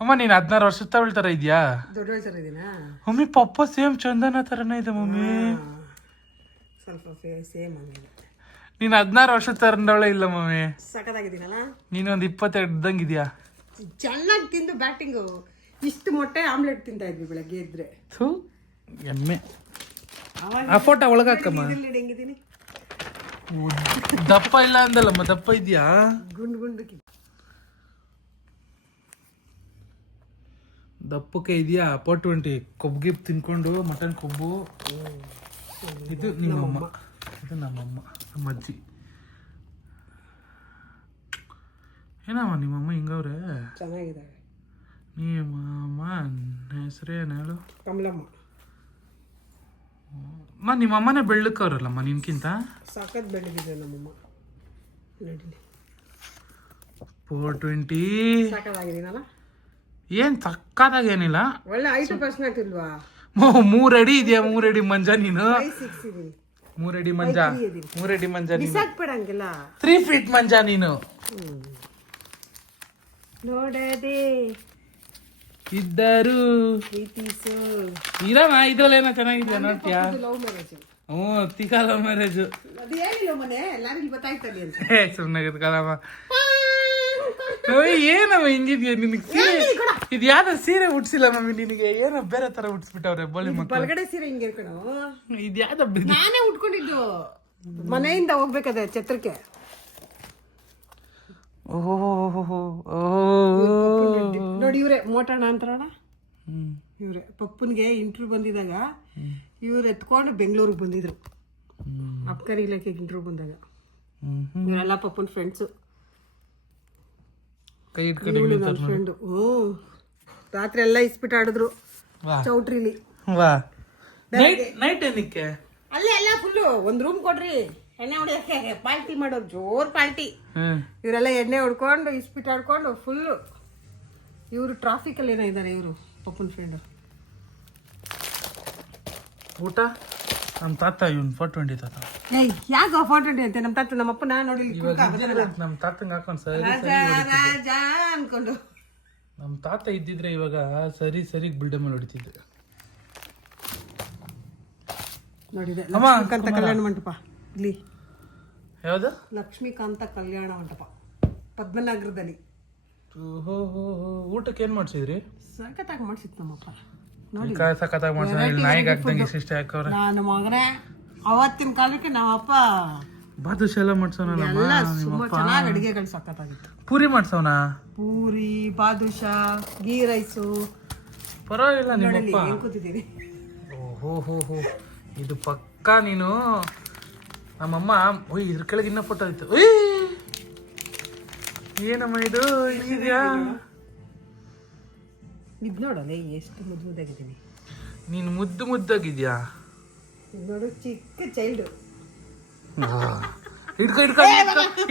ಅಮ್ಮ ನೀನು 16 ವರ್ಷದ ತಗೊಳ್ತಾರ ಇದೆಯಾ? ದೊಡ್ಡ ವಯಸ್ಸರ ಇದೀನಾ? ಮಮ್ಮಿ ಪಪ್ಪ ಸೇಮ್ ಚಂದನ ಥರನೇ ಇದೆ ಮಮ್ಮಿ. ಸ್ವಲ್ಪ ಸೇಮ್ ಆಗಿದೆ. ನೀನು 16 ವರ್ಷದ ತರದವಳೆ ಇಲ್ಲ ಮಮ್ಮಿ. ಸಖತ್ತಾಗಿದ್ದೀನಲ್ಲ. ನೀನೊಂದು 22 ಇದ್ದಂಗಿದ್ಯಾ. ಚೆನ್ನಾಗಿ ತಿಂದು ಬ್ಯಾಟಿಂಗು. ಇಷ್ಟು ಮೊಟ್ಟೆ ಆಮ್ಲೆಟ್ ತಿಂತಾ ಇದ್ವಿ ಬೆಳಗ್ಗೆ ಇದ್ರೆ. ಥೂ ಎಮ್ಮೆ. ಆ ಫೋಟೋ ಒಳಗಾಕಮ್ಮ. ಹೆಂಗಿದ್ದೀನಿ? ದಪ್ಪ ಇಲ್ಲ ಅಂದಲ್ಲಮ್ಮ, ದಪ್ಪ ಇದೆಯಾ? ಗುಂಡು ಗುಂಡು ದಪ್ಪಕ್ಕೆ ಇದೆಯಾ? 420 ಕೊಬ್ಬು ಗಿಪ್ ತಿನ್ಕೊಂಡು ಮಟನ್ ಕೊಬ್ಬು. ಇದು ನಿಮ್ಮಮ್ಮ, ಇದು ನಮ್ಮಮ್ಮ, ನಮ್ಮ ಅಜ್ಜಿ. ಏನಮ್ಮ ನಿಮ್ಮಮ್ಮ ಹಿಂಗವ್ರೆ? ಚೆನ್ನಾಗಿದ್ದಾವೆ. ನಿಮ್ಮಮ್ಮ ಹೆಸರೇನು ಹೇಳು? ಕಮಲಮ್ಮ. ನಿಮ್ಮಮ್ಮನೇ ಬೆಳ್ಳಕ್ಕವ್ರಲ್ಲಮ್ಮ ನಿನ್ಕಿಂತ. ಸಾಕತ್ ಬೆಳಗಿದೆ ನಮ್ಮಮ್ಮ. ನಡೀಲಿ 420 ಸಾಕಾಗಿದ್ದೀನಲ್ಲ. ಏನ್ ಸಕ್ಕತ್ತಾಗ ಏನಿಲ್ಲ. ಒಳ್ಳೆ 5 ಪರ್ಸೆಂಟ್ ಇಲ್ವಾ? 3 ಅಡಿ ಇದೆಯಾ? 3 ಅಡಿ ಮಂಜ ನೀನು. 5'6" ಇದೀನಿ. 3 ಅಡಿ ಮಂಜ, 3 ಅಡಿ ಮಂಜ ನೀನು. ಬಿಸಾಕ್ಬೇಡ ಹಂಗೆಲ್ಲ. 3 ಫೀಟ್ ಮಂಜ ನೀನು. ನೋಡದೆ ಇದ್ದರು ಪ್ರೀತಿಸು. ಇರಮ್ಮ ಇದ್ರಲ್ಲಿ ಏನೋ ಚೆನ್ನಾಗಿದ್ಯಾ ನೋಡ್ತೀಯಾ? Love marriage. ತಿಕಾ ಲವ್ ಮ್ಯಾರೇಜ್. ಅದು ಹೇಳಿಲ್ಲ ಮನೆ ಎಲ್ಲಾರು ಇಲ್ಲಿ ಗೊತ್ತಾಯ್ತಲ್ಲಿ ಅಂತ. ಸುಮ್ಮನೆ ಕಲಮ್ಮ. ಏನಮ್ಮ ಹಿಂಗಿದ್ಯಾ ನಿನಗೆ ಸೀರೆ? ಇದು ಯಾವ್ದು ಸೀರೆ ಉಡ್ಸಿಲ್ಲ ಮಮ್ಮಿ ನಿನಗೆ? ಏನೋ ಬೇರೆ ತರ ಉಡ್ಸ್ಬಿಟ್ಟವ್ರೆ ಬೋಳಿ ಮಕ್ಕಳು. ಬಲಗಡೆ ಸೀರೆ ಹಿಂಗೆ ಕಣೋ. ಇದು ಯಾವ್ದು? ನಾನೇ ಉಟ್ಕೊಂಡಿದ್ದು ಮನೆಯಿಂದ ಹೋಗ್ಬೇಕಾದ್ರೆ ಛತ್ರಕ್ಕೆ. ನೋಡಿ ಇವ್ರೆ ಮೋಟಣ್ಣ ಅಂತಾರಣ. ಇವ್ರೆ ಪಪ್ಪನ್ಗೆ ಇಂಟರ್ವ್ಯೂ ಬಂದಿದಾಗ ಇವ್ರು ಎತ್ಕೊಂಡು ಬೆಂಗಳೂರಿಗೆ ಬಂದಿದ್ರು. ಅಬ್ಕಾರಿ ಇಲಾಖೆಗೆ ಇಂಟರ್ವ್ಯೂ ಬಂದಾಗ ಇವರೆಲ್ಲ ಪಪ್ಪನ ಫ್ರೆಂಡ್ಸು. ನನ್ನ ಫ್ರೆಂಡು. ರಾತ್ರಿ ಎಲ್ಲ ಇಸ್ಬಿಟ್ಟು ಆಡಿದ್ರು ಚೌಟ್ರಿಲಿ. ನೈಟ್ ಏನಕ್ಕೆ? ಅಲ್ಲೇ ಎಲ್ಲ ಫುಲ್ಲು ಒಂದು ರೂಮ್ ಕೊಡ್ರಿ ಎಣ್ಣೆ ಹೊಡಿಯೋಕೆ. ಪಾರ್ಟಿ ಮಾಡೋರು ಜೋರ್ ಪಾರ್ಟಿ. ಇವರೆಲ್ಲ ಎಣ್ಣೆ ಹೊಡ್ಕೊಂಡು ಇಸ್ಪಿಟ್ ಆಡ್ಕೊಂಡು ಫುಲ್ಲು. ಇವರು ಟ್ರಾಫಿಕಲ್ಲಿ ಏನೋ ಇದ್ದಾರೆ ಇವರು ಪಪ್ಪನ ಫ್ರೆಂಡು. ಊಟ ನಮ್ಮ ತಾತ ಇವನ್ 420 ತಾತ. ಏಯ್ ಯಾಕ 420 ಅಂತೆ? ನಮ್ಮ ತಾತ ನಮ್ಮ ಅಪ್ಪನ ನೋಡಿ ನಮ್ಮ ತಾತಂಗೆ ಹಾಕೊಂಡು ಸರಿ ರಾಜ ಅನ್ಕೊಂಡು. ನಮ್ಮ ತಾತ ಇದ್ದಿದ್ರೆ ಇವಾಗ ಸರಿ ಬಿಲ್ಡಮ್ ಹೊಡಿತಿದ್ರು. ನೋಡಿದೆ ಲಕ್ಷ್ಮೀಕಾಂತ ಕಲ್ಯಾಣ ಮಂಟಪ ಇಲ್ಲಿ. ಯಾವ್ದು? ಲಕ್ಷ್ಮೀಕಾಂತ ಕಲ್ಯಾಣ ಮಂಟಪ ಪದ್ಮನಗರದಲ್ಲಿ. ಊಟಕ್ಕೆ ಏನ್ ಮಾಡ್ಸಿದ್ರಿ? ಸಖತ್ತಾಗಿ ಮಾಡ್ಸಿತ್ತು ನಮ್ಮಪ್ಪ. ನೋಡಿ ಸಖತ್ತಾಗಿ ಮಾಡ್ಸಿದ್ರಿ. ನಾಯಿಗೆ ಹಾಕ್ದಂಗೆ ಇಷ್ಟ ಹಾಕವ್ರೆ. ನಾನು ಮಗನೇ ಅವತ್ತಿನ ಕಾಲಕ್ಕೆ ನಮ್ಮಪ್ಪ ಬಾದುಷಾ ಎಲ್ಲ ಮಾಡ್ಸೋಣ. ಎಲ್ಲ ತುಂಬಾ ಚೆನ್ನಾಗಿ ಅಡಿಗೆಗಳು ಸಖತ್ತಾಗಿತ್ತು. ಪೂರಿ ಮಾಡ್ಸೋಣ. ಪೂರಿ, ಬಾದುಷಾ, ಗೀ ರೈಸು. ಪರವಾಗಿಲ್ಲ ನಿಮ್ಮಪ್ಪ. ಹೆಂಗ್ ಕೂತಿದ್ದೀರಿ? ಓಹೋ ಇದು ಪಕ್ಕಾ ನೀನು. ನಮ್ಮಮ್ಮ ಇದ್ರ ಕೆಳಗೆ ಇನ್ನೂ ಫೋಟೋ ಆಯ್ತು. ಏನಮ್ಮ ಇದು ಇದೆಯಾ? ಇದು ನೋಡಲ್ಲ ಎಷ್ಟು ಮುದ್ದಾಗಿದ್ದೀನಿ. ನೀನು ಮುದ್ದಾಗಿದ್ಯಾ? ನೋಡು ಚಿಕ್ಕ ಚೈಲ್ಡ್.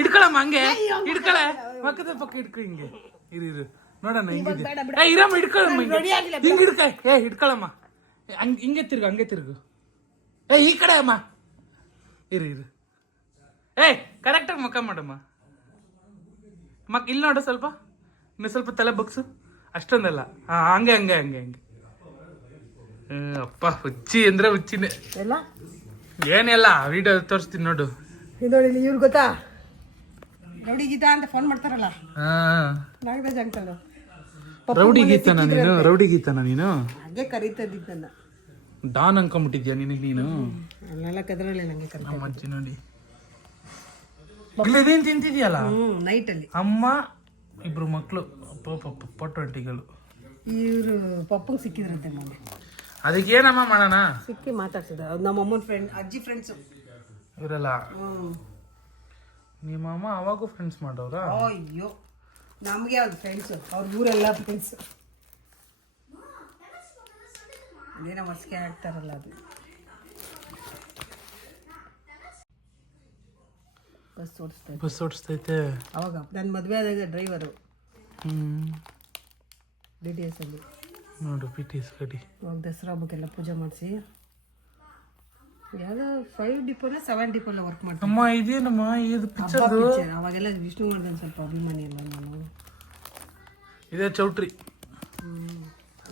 ಇಡ್ಕೊಳಮ್ಮ ಹಂಗೆ ಇಡ್ಕೊಳ ಪಕ್ಕದ ಪಕ್ಕ ಇಡ್ಕೊ ಹಿಂಗೆ ಇರು ನೋಡೋಣ ಹಿಂಗಿದೆ. ಇರಮ್ಮ ಇಡ್ಕೊಳಮ್ಮ ಹಿಂಗೆ ಹಿಡ್ಕ. ಹಿಡ್ಕೊಳಮ್ಮ ಹಿಂಗೆ ತಿರ್ಗು. ಈ ಕಡೆ ಅಮ್ಮ ಇರು. ಕರೆಕ್ಟಾಗಿ ಮುಖ ಮಾಡಮ್ಮ. ಇಲ್ಲಿ ನೋಡು ಸ್ವಲ್ಪ ಇನ್ನು ಸ್ವಲ್ಪ ತಲೆ ಬಗ್ಸು. ಅಷ್ಟೊಂದಲ್ಲ, ಹಂಗೆ ಹಂಗೆ ಹಂಗೆ ಹಂಗೆ. ಅಪ್ಪ ಹುಚ್ಚಿ ಅಂದ್ರೆ ಹುಚ್ಚಿನೇ. ಎಲ್ಲ ಏನೆಲ್ಲ ವಿಡಿಯೋ ತೋರಿಸ್ತೀನಿ ನೋಡು. ನೋಡಿ ಇವ್ರು ಗೊತ್ತಾ, ರೌಡಿ ಗೀತಾ ಅಂತ ಫೋನ್ ಮಾಡ್ತಾರಲ್ಲ, ನಾಗರಾಜ್ ಅಂಕಲ್. ರೌಡಿ ಗೀತನ ನೀನು? ರೌಡಿ ಗೀತನ ನೀನು? ಹಾಗೆ ಕರೀತದಿದ್ದನ್ನ ಡಾನ್ ಅನ್ಕೊಂಬಿಟ್ಟಿದ್ಯಾ ನಿನಗೆ ನೀನು? ಅಲ್ಲೆಲ್ಲ ಕದ್ರಲ್ಲ ನಂಗೆ ನಮ್ಮ ಅಜ್ಜಿ ನೋಡಿ ಇದೇನ್ ತಿಂತಿದ್ಯಲ್ಲ ನೈಟ್ ಅಲ್ಲಿ. ಅಮ್ಮ ಇಬ್ರು ಮಕ್ಳು ಪೊಟ್ಟೊಟ್ಟಿಗಳು. ಇವ್ರು ಪಪ್ಪಂಗೆ ಸಿಕ್ಕಿದ್ರಂತೆ ಮೊನ್ನೆ. ಅದಕ್ಕೆ ಏನಮ್ಮ ಮಾಡೋಣ, ಸಿಕ್ಕಿ ಮಾತಾಡ್ಸಿದ. ನಮ್ಮ ಅಮ್ಮನ ಫ್ರೆಂಡ್, ಅಜ್ಜಿ ಫ್ರೆಂಡ್ಸು ಇವರೆಲ್ಲ. ನಿಮ್ಮ ಅಮ್ಮ ಅವಾಗೂ ಫ್ರೆಂಡ್ಸ್ ಮಾಡೋರ? ಅಯ್ಯೋ ನಮ್ಗೆ ಅವ್ರ ಫ್ರೆಂಡ್ಸು, ಅವ್ರ ಊರೆಲ್ಲ ಫ್ರೆಂಡ್ಸು. ಅದೇನೋ ಮಸ್ಕೆ ಆಡ್ತಾರಲ್ಲ ಅದು. ಬಸ್ ಓಡಿಸ್ತೈತೆ. ಅವಾಗ ನನ್ನ ಮದುವೆ ಆದಾಗ ಡ್ರೈವರು DTS ಅಲ್ಲಿ. ನೋಡು PTS ಗಾಡಿ. ಅವಾಗ ದಸರಾ ಹಬ್ಬಕ್ಕೆಲ್ಲ ಪೂಜೆ ಮಾಡಿಸಿ ಯಾವುದೋ 5 ಡಿಪೋನ 7 ಡಿಪೋಲ್ಲ ವರ್ಕ್ ಮಾಡ್ತೀನಿ. ಅಮ್ಮ ಇದೇನಮ್ಮ ಇದು ಪಿಕ್ಚರ್? ಅವಾಗೆಲ್ಲ ವಿಷ್ಣುವರ್ಧನ್ ಸ್ವಲ್ಪ ಅಭಿಮಾನಿ ಅಲ್ಲ ನಾನು. ಇದೇ ಚೌಟ್ರಿ.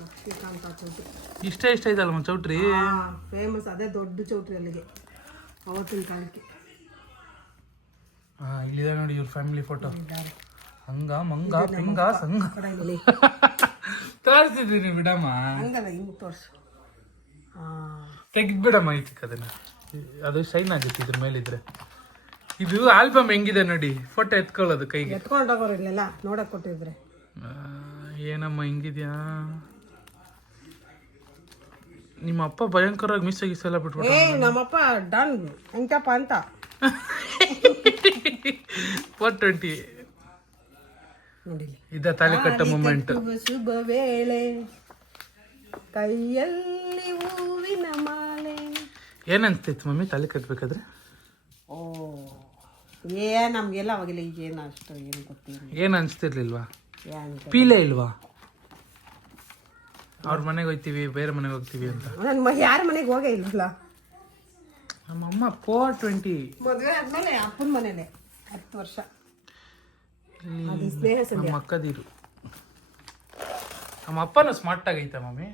ಲಕ್ಷ್ಮೀಕಾಂತ ಚೌಟ್ರಿ ಇಷ್ಟ ಐತಲ್ಲಮ್ಮ ಚೌಟ್ರಿ. ಫೇಮಸ್, ಅದೇ ದೊಡ್ಡ ಚೌಟ್ರಿ ಅಲ್ಲಿಗೆ ಅವತ್ತಿನ ಕಾಲಕ್ಕೆ. ಇಲ್ಲಿದೆ ನೋಡಿ ಇವ್ರ ಫ್ಯಾಮಿಲಿ ಫೋಟೋ. ಹಂಗ ಮಂಗ ಪಿಂಗ ಸಂಗ ತೋರಿಸಿದೀನಿ ಬಿಡಮ್ಮ. ಹಂಗಲ್ಲ ಹಿಂಗೆ ತೋರ್ಸು. ತೆಗ್ದ್ಬಿಡಮ್ಮ ಈ ಚಿಕ್ಕದನ್ನ, ಅದು ಶೈನ್ ಆಗುತ್ತೆ ಇದ್ರ ಮೇಲಿದ್ರೆ. ಇದು ಆಲ್ಬಮ್ ಹೆಂಗಿದೆ ನೋಡಿ, ಫೋಟೋ ಎತ್ಕೊಳ್ಳೋದು ಕೈಗೆ. ಎತ್ಕೊಂಡೋಗೋರು ಇಲ್ಲೆಲ್ಲ ನೋಡಕ್ ಕೊಟ್ಟಿದ್ರೆ. ಏನಮ್ಮ ಹಿಂಗಿದ್ಯಾ? ನಿಮ್ಮ ಅಪ್ಪ ಭಯಂಕರವಾಗಿ ಮಿಸ್ ಆಗಿಸಲ್ಲ ಬಿಟ್ಬಿಟ್ಟು. ನಮ್ಮಪ್ಪ ಡನ್ ಅಂಕಪ್ಪ ಅಂತ 420 ನೋಡಿಲಿ. ಇದ ತಾಳಿ ಕಟ್ಟ ಮೂಮೆಂಟ್. ಶುಭ ವೇಳೆ ಕೈಯಲ್ಲಿ ಹೂವಿನ ಮಾಲೆ. ಏನ್ ಅನ್ಸ್ತಿತ್ತು ಮಮ್ಮಿ ತಾಳಿ ಕಟ್ಬೇಕಾದ್ರೆ? ಓ ನಮ್ಗೆಲ್ಲ ಅವಾಗೆಲ್ಲ ಈಗ ಏನು ಅಷ್ಟು ಏನು ಗೊತ್ತಿಲ್ಲ. ಏನ್ ಅನ್ಸ್ತಿರ್ಲಿಲ್ವಾ? ಪೀಲೆ ಇಲ್ವಾ? ಅವ್ರ ಮನೆಗೆ ಹೋಗ್ತೀವಿ, ಬೇರೆ ಮನೆಗೆ ಹೋಗ್ತೀವಿ ಅಂತ. ನನ್ನ ಯಾರ ಮನೆಗೆ ಹೋಗೇ ಇಲ್ವಲ್ಲ. ನಮ್ಮಮ್ಮ 420 ಮದುವೆ ಆದ್ಮೇಲೆ ಅಪ್ಪನ ಮನೇನೆ 10 ವರ್ಷ. ಅದು ಸ್ನೇಹ ಸಂಧ್ಯಾ. ನಮ್ಮ ಅಕ್ಕದಿರು. ನಮ್ಮ ಅಪ್ಪನೂ ಸ್ಮಾರ್ಟ್ ಆಗೈತೆ ಮಮ್ಮಿ,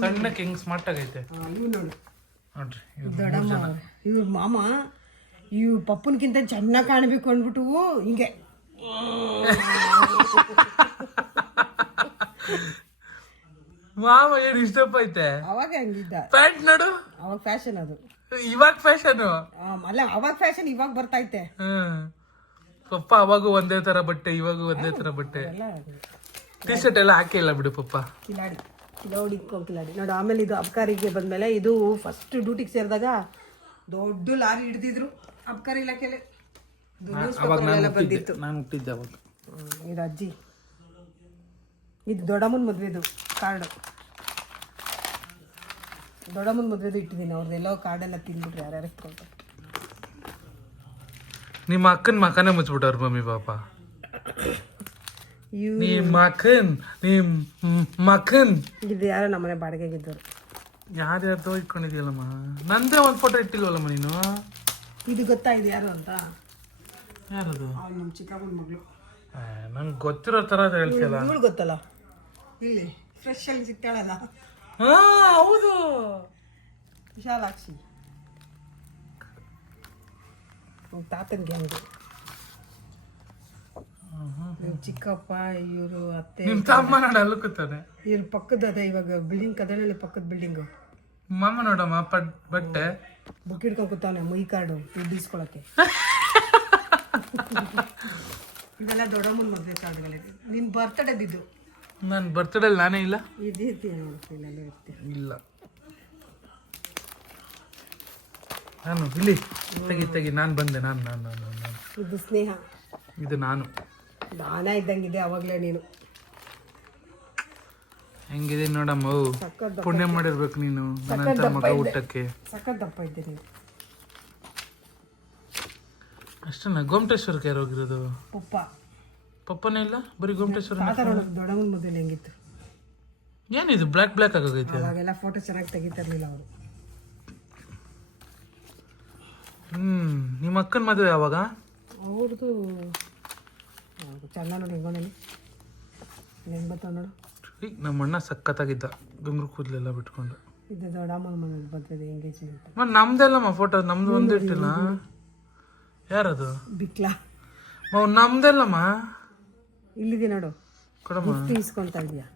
ಸಣ್ಣಕ್ಕೆ ಹೆಂಗ್ ಸ್ಮಾರ್ಟ್ ಆಗೈತೆ. ಇವ್ ನೋಡು ನೋಡ್ರಿ ದೊಡ್ಡಮ್ಮ, ಇವ್ರ ಮಾಮ ಇವ್ ಪಪ್ಪನ್ಕಿಂತ ಚೆನ್ನಾಗಿ ಕಾಣಬೇಕು ಅಂದ್ಬಿಟ್ಟು ಹಿಂಗೆ ಮಾಮ ಏನ್ ಇಷ್ಟಪ್ಪ ಐತೆ. ಅವಾಗ ಹಂಗಿದ್ದ. ಪ್ಯಾಂಟ್ ನೋಡು, ಅವಾಗ ಫ್ಯಾಷನ್ ಅದು. ಇವಾಗ ಫ್ಯಾಷನ್ ಅಲ್ಲ, ಅವಾಗ ಫ್ಯಾಷನ್ ಇವಾಗ ಬರ್ತೈತೆ. ಪಪ್ಪ ಅವಾಗೂ ಒಂದೇ ತರ ಬಟ್ಟೆ, ಇವಾಗೂ ಒಂದೇ ತರ ಬಟ್ಟೆ. ಟಿ ಶರ್ಟ್ ಎಲ್ಲ ಹಾಕಿಲ್ಲ ಬಿಡು ಪಪ್ಪ. ಕಿಲಾಡಿ ಕಿಲಾಡಿ ನೋಡು. ಆಮೇಲೆ ಇದು ಅಬ್ಕಾರಿಗೆ ಬಂದ್ಮೇಲೆ, ಇದು ಫಸ್ಟ್ ಡ್ಯೂಟಿಗೆ ಸೇರಿದಾಗ ದೊಡ್ಡ ಲಾರಿ ಹಿಡ್ದಿದ್ರು ಅಬ್ಕಾರಿ ಇಲಾಖೆಲೆ. ಬಂದಿತ್ತು. ನಾನು ಹುಟ್ಟಿದ್ದೆ ಅವಾಗ. ಇದು ಅಜ್ಜಿ, ಇದು ದೊಡ್ಡಮ್ಮನ ಮದ್ವೆದು ಕಾರ್ಡು. ದೊಡ್ಡಮ್ಮನ ಮದ್ವೆದು ಇಟ್ಟಿದ್ದೀನಿ. ಅವ್ರದ್ದೆಲ್ಲೋ ಕಾರ್ಡೆಲ್ಲ ತಿಂದ್ಬಿಟ್ರೆ ಯಾರ್ಯಾರು ಎತ್ಕೊಂಡು. ನಿಮ್ಮ ಅಕ್ಕನ ಮಕನೇ ಮುಚ್ಬಿಟ್ಟವ್ರ ಮಮ್ಮಿ ಪಾಪ. ನಿಮ್ಮ ಮಕನ್ ಇದು ಯಾರೋ ನಮ್ಮನೆ ಬಾಡಿಗೆಗಿದ್ದವ್ರು. ಯಾರ್ಯಾರ್ದೋ ಇಟ್ಕೊಂಡಿದ್ಯಲ್ಲಮ್ಮ. ನಂದೇ ಒಂದು ಫೋಟೋ ಇಟ್ಟಿಲ್ವಲ್ಲಮ್ಮ ನೀನು. ಇದು ಗೊತ್ತಾ ಇದು ಯಾರು ಅಂತ? ಯಾರದು? ನಮ್ಮ ಚಿಕ್ಕಮ್ಮನ ಮಗಳು. ನಂಗೆ ಗೊತ್ತಿರೋ ತರ ಹೇಳ್ತಿಲ್ಲ. ಇವಳು ಗೊತ್ತಲ್ಲ, ಇಲ್ಲಿ ಫ್ರೆಶ್ ಅಲ್ಲಿ ಸಿಗ್ತಾಳಲ್ಲ. ಹೌದು, ವಿಶಾಲಾಕ್ಷಿ. ತಾತನ್ಗೆ ಹಂಗೆ. ಚಿಕ್ಕಪ್ಪ, ಇವರು ಅತ್ತೆ. ನಿಮ್ ತಮ್ಮ ನೋಡ ಅಲ್ಲುಕುತ್ತಾನೆ. ಇವ್ರ ಪಕ್ಕದ ಅದೇ ಇವಾಗ ಬಿಲ್ಡಿಂಗ್, ಕದನಹಳ್ಳಿ ಪಕ್ಕದ ಬಿಲ್ಡಿಂಗು. ಮಾಮ ನೋಡಮ್ಮ ಬಟ್ಟೆ ಬುಕ್ ಹಿಡ್ಕೊಂಡು ಕೂತಾನೆ, ಮೈ ಕಾರ್ಡು ದುಡ್ಡು ಇಸ್ಕೊಳಕ್ಕೆ. ಇದೆಲ್ಲ ದೊಡ್ಡಮ್ಮನ ಮದುವೆ ಕಾರ್ಡ್ಗಳಿದೆ. ನಿನ್ ಬರ್ತಡೇದಿದ್ದು. ನನ್ನ ಬರ್ತ್ಡೇಲಿ ನಾನೇ ಇಲ್ಲ. ಇಲ್ಲ ನಾನು ಇಲ್ಲಿ ತೆಗಿ ನಾನು ಬಂದೆ. ನಾನು ಇದು ಸ್ನೇಹ, ಇದು ನಾನು. ನಾನೇ ಇದ್ದಂಗಿದೆ ಅವಾಗಲೇ ನೀನು. ಹೆಂಗಿದೆ ನೋಡಮ್ಮ, ಪುಣ್ಯ ಮಾಡಿರ್ಬೇಕು ನೀನು ನನ್ನಂತ ಮಗ ಊಟಕ್ಕೆ. ಸಖತ್ ದಪ್ಪ ಇದ್ದೆ ನೀನು. ಅಷ್ಟೇನಾ? ಗೋಮಟೇಶ್ವರಕ್ಕೆ ಯಾರು ಹೋಗಿರೋದು? ಪಪ್ಪನೇ ಇಲ್ಲ, ಬರೀ ಗೋಮಟೇಶ್ವರ. ದೊಡ್ಡಮ್ಮನ ಮದುವೆ ಹೆಂಗಿತ್ತು? ಏನಿದು ಬ್ಲ್ಯಾಕ್ ಆಗೋಗೈತೆ? ಅವಾಗೆಲ್ಲ ಫೋಟೋ ಚೆನ್ನಾಗಿ ತೆಗಿತಿರ್ಲಿಲ್ಲ ಅವರು. ನಿಮ್ಮ ಅಕ್ಕನ ಮದುವೆ ಯಾವಾಗ? ಅವ್ರದ್ದು ಚೆನ್ನ ನೋಡಿ ಹೆಂಗೋನೇಲಿ ಹೆಂಗ್ ಬರ್ತಾವ ನೋಡು. ನಮ್ಮ ಅಣ್ಣ ಸಖತ್ತಾಗಿದ್ದ ಗುಂಗ್ರು ಕೂದಲೆಲ್ಲ ಬಿಟ್ಕೊಂಡು. ಇದು ದೊಡ್ಡಮ್ಮನ ಮಗನ ಬರ್ತದೆ ಎಂಗೇಜ್ಮೆಂಟ್. ನಮ್ದೆಲ್ಲಮ್ಮ ಫೋಟೋ ನಮ್ದು ಒಂದು ಇಟ್ಟಿಲ್ಲ. ಯಾರದು? ಬಿಕ್ಲಾ ನಮ್ದೆಲ್ಲಮ್ಮ ಇಲ್ಲಿದೆ ನೋಡು. ಕೊಡಮ್ಮ. ಇಸ್ಕೊಂತಾ ಇದೀಯಾ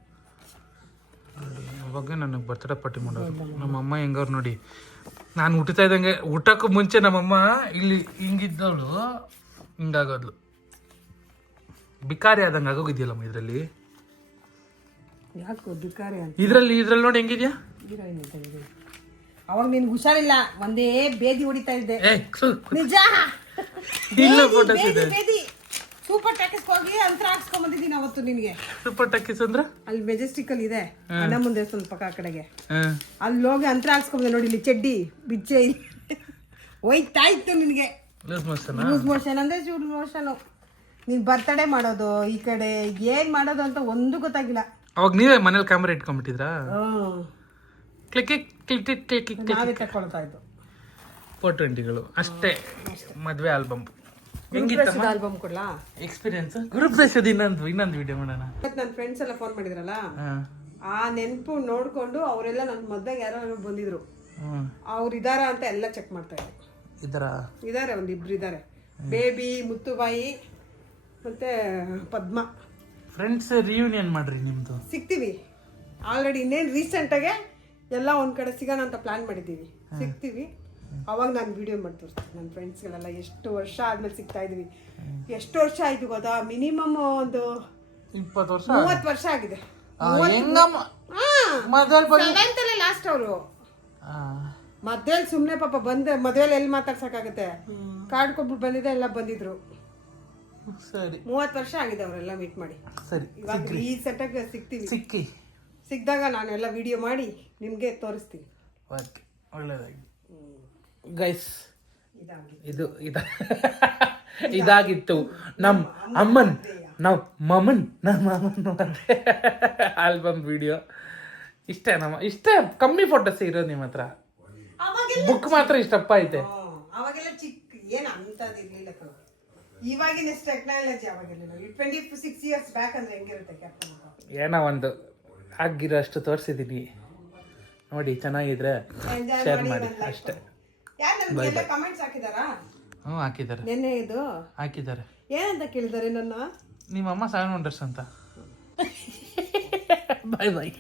ಅವಾಗ ನನಗೆ ಬರ್ತಡೇ ಪಾರ್ಟಿ ಮಾಡೋರು. ನಮ್ಮಮ್ಮ ಹೆಂಗವ್ರು ನೋಡಿ, ನಾನು ಹುಟ್ಟುತ್ತಾ ಇದ್ದಂಗೆ ಊಟಕ್ಕೂ ಮುಂಚೆ ನಮ್ಮಮ್ಮ ಇಲ್ಲಿ ಹಿಂಗಿದ್ದವಳು ಹಿಂಗಾಗೋದ್ಲು. ಬಿಕಾರಿ ಆದಂಗೆ ಆಗೋಗಿದ್ಯಲ್ಲಮ್ಮ ಇದರಲ್ಲಿ. ಯಾಕೋ ಬಿಕಾರಿ ಅಂತ ಇದ್ರಲ್ಲಿ ನೋಡಿ ಹೆಂಗಿದ್ಯಾ. ಹೀರೋಯಿನ್ ಅಂತ ಇದೆ. ಅವಾಗ ನಿನ್ಗೆ ಹುಷಾರಿಲ್ಲ, ಒಂದೇ ಬೇದಿ ಹೊಡಿತಾ ಇದ್ದೆ. ನಿಜ ಇಲ್ಲ ಫೋಟೋಸ್ ಇದೆ. ಬೇದಿ ಸೂಪರ್ ಟ್ಯಾಕಿಸ್ ಹೋಗಿ ಅಂತರ ಹಾಕ್ಸ್ಕೊಂಡ್ ಬಂದಿದ್ದೀನಿ ಅವತ್ತು ನಿನ್ಗೆ. ಸೂಪರ್ ಟ್ಯಾಕಿಸ್ ಅಂದ್ರೆ ಅಲ್ಲಿ ಮೆಜೆಸ್ಟಿಕ್ ಅಲ್ಲಿ ಇದೆ, ಅಣ್ಣ ಮುಂದೆ ಸ್ವಲ್ಪ ಪಕ್ಕ ಆ ಕಡೆಗೆ. ಅಲ್ಲಿ ಹೋಗಿ ಅಂತರ ಹಾಕ್ಸ್ಕೊಂಡ್ ನೋಡಿ. ಇಲ್ಲಿ ಚಡ್ಡಿ ಬಿಚ್ಚೆ ಹೋಯ್ತಾ ಇತ್ತು ನಿನ್ಗೆ. ಲೂಸ್ ಮೋಷನ್ ಅಂದ್ರೆ ಚೂಡ್ ಮೋಷನ್. ನೀನ್ ಬರ್ತಡೇ ಮಾಡೋದು ಈ ಕಡೆ ಏನ್ ಮಾಡೋದು ಅಂತ ಒಂದು ಗೊತ್ತಾಗಿಲ್ಲ. ಅವಾಗ ನೀವೇ ಮನೇಲಿ ಕ್ಯಾಮ್ರಾ ಇಟ್ಕೊಂಡ್ಬಿಟ್ಟಿದ್ರಾ? ನಾವೇ ತಕೊಳ್ತಾ ಇದ್ದು. 420ಗಳು ಅಷ್ಟೇ. ಮದ್ವೆ ಆಲ್ಬಮ್ ಹೆಂಗಿತ್ತು? Album ಕೊಡ್ಲಾ experience? ಗುರುಪ್ರಸಾದ್ ಇನ್ನೊಂದು ವಿಡಿಯೋ ಮಾಡೋಣ. ನನ್ನ ಫ್ರೆಂಡ್ಸ್ ಎಲ್ಲ ಫೋನ್ ಮಾಡಿದ್ರಲ್ಲ, ಆ ನೆನಪು ನೋಡ್ಕೊಂಡು ಅವರೆಲ್ಲ ನನ್ನ ಮದ್ವೆಗೆ ಯಾರು ಬಂದಿದ್ರು, ಅವ್ರು ಇದಾರ ಅಂತ ಎಲ್ಲ ಚೆಕ್ ಮಾಡ್ತಾ ಇದ್ದಾರೆ. ಇದಾರೆ, ಒಂದಿಬ್ರು ಇದಾರೆ. ಬೇಬಿ, ಮುತ್ತುಬಾಯಿ ಮತ್ತೆ ಪದ್ಮ. ಫ್ರೆಂಡ್ಸ್ ರಿಯೂನಿಯನ್ ಮಾಡ್ರಿ ನಿಮ್ದು. ಸಿಗ್ತೀವಿ ಆಲ್ರೆಡಿ. ಇನ್ನೇನು ರೀಸೆಂಟಾಗೆ ಎಲ್ಲ ಒಂದ್ ಕಡೆ ಸಿಗೋಣ ಅಂತ ಪ್ಲಾನ್ ಮಾಡಿದ್ದೀವಿ. ಸಿಗ್ತೀವಿ ಅವಾಗ ನಾನು ವಿಡಿಯೋ ಮಾಡಿ ತೋರಿಸ್ತೀನಿ. ನನ್ನ ಫ್ರೆಂಡ್ಸ್ಗಳೆಲ್ಲ ಎಷ್ಟು ವರ್ಷ ಆದ್ಮೇಲೆ ಸಿಗ್ತಾ ಇದೀವಿ. ಎಷ್ಟು ವರ್ಷ ಆಯ್ತು ಗೊತ್ತಾ? ಮಿನಿಮಮ್ ಒಂದು 20 ವರ್ಷ, 30 ವರ್ಷ ಆಗಿದೆ. ಲಾಸ್ಟ್ ಅವರು ಮದ್ವೆಲ್ ಸುಮ್ನೆ ಪಾಪ ಮದ್ವೆಲಿ ಎಲ್ಲಿ ಮಾತಾಡ್ಸಕ್ಕಾಗತ್ತೆ, ಕಾರ್ಡ್ ಕೊಟ್ಬಿಟ್ಟು ಬಂದಿದ್ದೆ, ಎಲ್ಲ ಬಂದಿದ್ರು. ಸರಿ, 30 ವರ್ಷ ಆಗಿದೆ ಅವರೆಲ್ಲ ಮೀಟ್ ಮಾಡಿ. ಸರಿ, ಇವಾಗ ಈ ಸೆಟಕ್ಕೆ ಸಿಗ್ತೀವಿ. ಸಿಕ್ಕಿದಾಗ ನಾನು ಎಲ್ಲ ವಿಡಿಯೋ ಮಾಡಿ ನಿಮ್ಗೆ ತೋರಿಸ್ತೀನಿ. ಒಳ್ಳೇದಾಗಿ ಗೈಸ್. ಇದಾಗಿತ್ತು ನಮ್ಮ ಅಮ್ಮನ್ ಆಲ್ಬಮ್ ವಿಡಿಯೋ. ಇಷ್ಟೇ ಕಮ್ಮಿ ಫೋಟೋಸ್ ಇರೋದು ನಿಮ್ಮ ಹತ್ರ. ಬುಕ್ ಮಾತ್ರ ಇಷ್ಟಪ್ಪ ಐತೆ. ಅವಾಗೆಲ್ಲ ಚಿಕ್ಕ ಏನ್ ಅಂತದಿರ್ಲಿಲ್ಲ. ಇವಾಗಿನ ಟೆಕ್ನಾಲಜಿ ಅವಾಗೆಲ್ಲ 26 ಇಯರ್ಸ್ ಬ್ಯಾಕ್ ಅಂದ್ರೆ ಹೆಂಗಿರುತ್ತೆ ಕ್ಯಾಪ್ಟನ್? ಏನೋ ಒಂದು ಆಗಿರೋ ಅಷ್ಟು ತೋರಿಸಿದೀನಿ ನೋಡಿ. ಚೆನ್ನಾಗಿದ್ರೆ ಶೇರ್ ಮಾಡಿ ಅಷ್ಟೇ. ಕಮೆಂಟ್ಸ್ ಹಾಕಿದಾರಾ? ಹಾಕಿದ್ದಾರೆ. ನೆನ್ನೆ ಇದು ಹಾಕಿದ್ದಾರೆ. ಏನಂತ ಕೇಳಿದಾರೆ ನನ್ನ? ನಿಮ್ಮಮ್ಮ 7 ವಂಡರ್ಸ್ ಅಂತ. ಬಾಯ್ ಬಾಯ್.